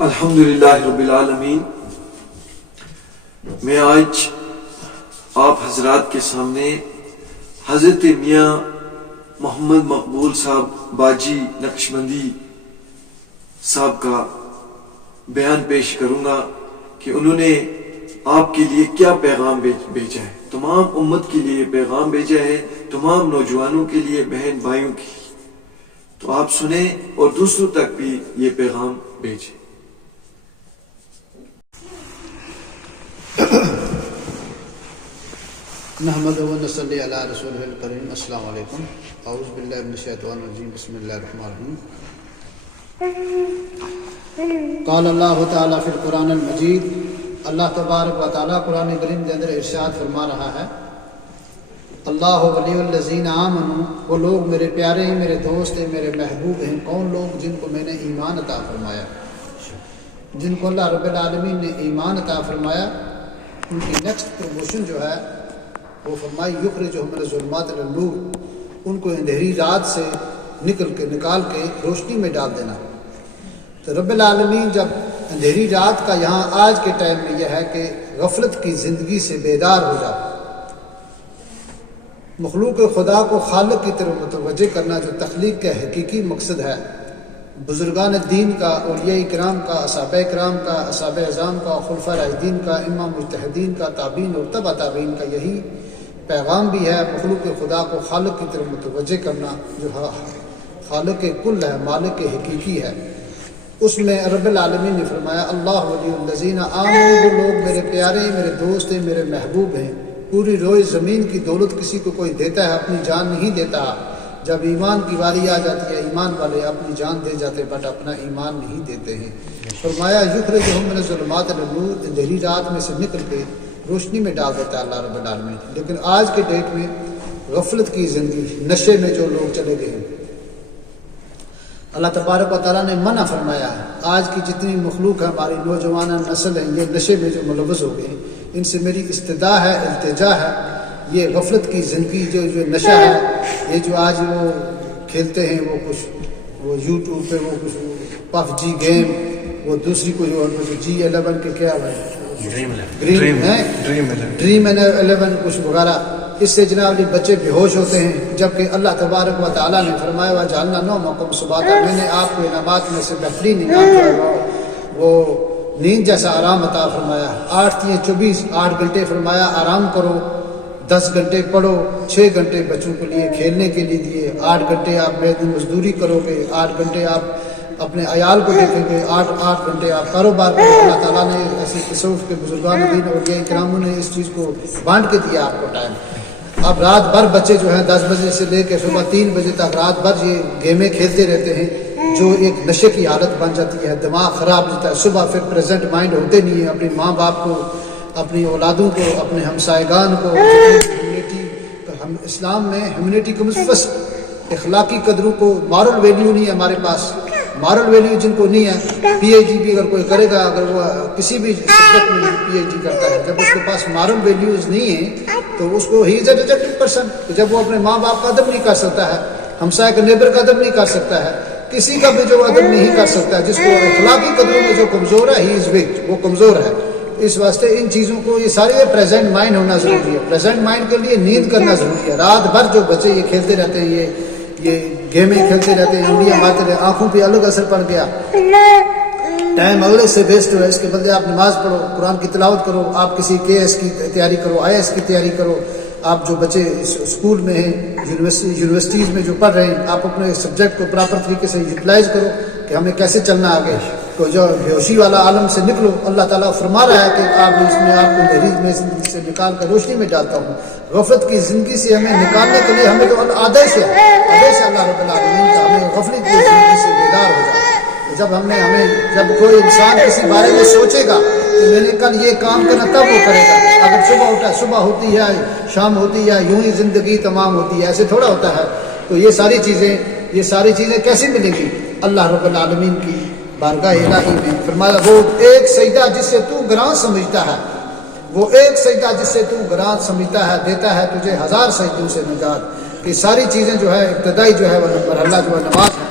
الحمدللہ رب العالمین۔ میں آج آپ حضرات کے سامنے حضرت میاں محمد مقبول صاحب باجی نقشبندی صاحب کا بیان پیش کروں گا کہ انہوں نے آپ کے لیے کیا پیغام بھیجا ہے۔ تمام امت کے لیے پیغام بھیجا ہے، تمام نوجوانوں کے لیے، بہن بھائیوں کے لیے۔ تو آپ سنیں اور دوسروں تک بھی یہ پیغام بھیجیں۔ نحمد و نصلی علی رسول الکریم۔ السلام علیکم۔ اعوذ باللہ من الشیطان الرجیم۔ بسم اللہ الرحمن الرحیم۔ قال اللہ تعالیٰ فی القرآن المجید۔ اللہ تبارک و تعالیٰ قرآن کریم کے اندر ارشاد فرما رہا ہے، اللہ ولی الذین آمنوا، وہ لوگ میرے پیارے ہیں، میرے دوست ہیں، میرے محبوب ہیں۔ کون لوگ؟ جن کو میں نے ایمان عطا فرمایا، جن کو اللہ رب العالمین نے ایمان عطا فرمایا۔ ان کی نیکسٹ پروموشن جو ہے وہ فرمائی یخرجہم من الظلمات الی النور، ان کو اندھیری رات سے نکال کے روشنی میں ڈال دینا۔ تو رب العالمین جب اندھیری رات کا یہاں آج کے ٹائم میں یہ ہے کہ غفلت کی زندگی سے بیدار ہو جاؤ، مخلوق خدا کو خالق کی طرف متوجہ کرنا، جو تخلیق کا حقیقی مقصد ہے۔ بزرگان دین کا، اولیاء کرام کا، اصحابہ کرام کا، اصحاب اعظام کا، خلفاء راشدین کا، امام مجتہدین کا، تابعین اور تبع تابعین کا یہی پیغام بھی ہے، مخلوق خدا کو خالق کی طرف متوجہ کرنا، جو خالق کل ہے، مالک حقیقی ہے۔ اس میں رب العالمین نے فرمایا اللہ ولی الذین آمنوا، وہ لوگ میرے پیارے، میرے دوست ہیں، میرے محبوب ہیں۔ پوری روئے زمین کی دولت کسی کو کوئی دیتا ہے، اپنی جان نہیں دیتا۔ جب ایمان کی باری آ جاتی ہے، ایمان والے اپنی جان دے جاتے بٹ اپنا ایمان نہیں دیتے ہیں۔ فرمایا یخرجہم من الظلمات الی النور، اندھیری رات میں سے نکل کے روشنی میں ڈال دیتا ہے اللہ رب العالمین۔ لیکن آج کے ڈیٹ میں غفلت کی زندگی، نشے میں جو لوگ چلے گئے ہیں، اللہ تبارک و تعالیٰ نے منع فرمایا ہے۔ آج کی جتنی مخلوق ہے، ہماری نوجوان نسل ہے، یہ نشے میں جو ملوث ہو گئے ہیں، ان سے میری استدعا ہے، التجا ہے، یہ غفلت کی زندگی جو نشہ ہے، یہ جو آج وہ کھیلتے ہیں، وہ کچھ وہ یوٹیوب پہ وہ کچھ پف جی گیم، وہ دوسری کو جو جی 11 کے کیا ہے، ڈریم 11 کچھ وغیرہ، اس سے جناب علی بچے بے ہوش ہوتے ہیں۔ جبکہ اللہ تبارک و تعالیٰ نے فرمایا وجعلنا نومکم سباتا، میں نے آپ کو انعامات میں سے بہترین انعام جو ہے وہ نیند جیسا آرام عطا فرمایا۔ 8 گھنٹے فرمایا آرام کرو، 10 گھنٹے پڑھو، 6 گھنٹے بچوں کے لیے کھیلنے کے لیے دیے، 8 گھنٹے آپ مزدوری کرو گے، 8 گھنٹے آپ اپنے عیال کو دیکھیں گے، 8 گھنٹے آپ کاروبار کرو۔ اللہ تعالیٰ نے ایسے تصوف کے بزرگان دین اور اولیاء کراموں نے اس چیز کو بانٹ کے دیا آپ کو ٹائم۔ اب رات بھر بچے جو ہیں 10 بجے سے لے کے صبح 3 بجے تک رات بھر یہ گیمیں کھیلتے رہتے ہیں، جو ایک نشے کی حالت بن جاتی ہے، دماغ خراب ہوتا ہے۔ صبح پھر پریزنٹ مائنڈ ہوتے نہیں ہیں، اپنے ماں باپ کو، اپنی اولادوں کو، اپنے ہمسائیگان کو۔ اسلام میں ہیومینٹی کو مفس اخلاقی قدروں کو، مارل ویلیو نہیں ہے ہمارے پاس۔ مارل ویلیو جن کو نہیں ہے، پی ایچ ڈی بھی اگر کوئی کرے گا، اگر وہ کسی بھی سبجیکٹ میں پی ایچ ڈی کرتا ہے، جب اس کے پاس مارل ویلیوز نہیں ہیں تو اس کو ہی از اے ریجیکٹڈ پرسن۔ جب وہ اپنے ماں باپ کا ادب نہیں کر سکتا ہے، ہمسائے کے نیبر کا ادب نہیں کر سکتا ہے، کسی کا بھی جو ادب نہیں کر سکتا ہے، جس کو اخلاقی قدروں میں جو کمزور ہے، ہی از ویک، وہ کمزور ہے۔ اس واسطے ان چیزوں کو یہ سارے پریزنٹ مائنڈ ہونا ضروری ہے۔ پریزنٹ مائنڈ کے لیے نیند کرنا ضروری ہے۔ رات بھر جو بچے یہ کھیلتے رہتے ہیں، یہ گیمیں کھیلتے رہتے ہیں، انگلیاں مارتے رہتے ہیں، آنکھوں پہ الگ اثر پڑ گیا، ٹائم اگلے سے ویسٹ ہوا۔ اس کے بدلے آپ نماز پڑھو، قرآن کی تلاوت کرو، آپ کسی KS کی تیاری کرو، IAS کی تیاری کرو۔ آپ جو بچے اسکول میں ہیں، یونیورسٹیز میں جو پڑھ رہے ہیں، آپ اپنے سبجیکٹ کو پراپر طریقے سے یوٹیلائز کرو کہ ہمیں کیسے چلنا آگے۔ تو جو بیہوشی والا عالم سے نکلو، اللہ تعالیٰ فرما رہا ہے کہ آپ اس میں آپ کو اندھیری میں سے نکال کر روشنی میں ڈالتا ہوں۔ غفلت کی زندگی سے ہمیں نکالنے کے لیے ہمیں تو آدیش ہے اللہ رب العالمین کا، ہمیں غفلت کی زندگی سے بیدار ہو جائے۔ جب کوئی انسان کسی بارے میں سوچے گا کہ میں نے کل یہ کام کرنا، تب وہ کرے گا۔ اگر صبح ہوتی ہے، شام ہوتی ہے، یوں ہی زندگی تمام ہوتی ہے، ایسے تھوڑا ہوتا ہے۔ تو یہ ساری چیزیں کیسے ملیں گی؟ اللہ رب العالمین کی بارگاہ الہی میں فرمایا وہ ایک سجدہ جس سے تو گراں سمجھتا ہے، وہ ایک سجدہ جس سے تو گراں سمجھتا ہے، دیتا ہے تجھے 1000 سجدوں سے نجات۔ یہ ساری چیزیں جو ہے ابتدائی جو ہے وہ مرحلہ جو ہے نماز ہے۔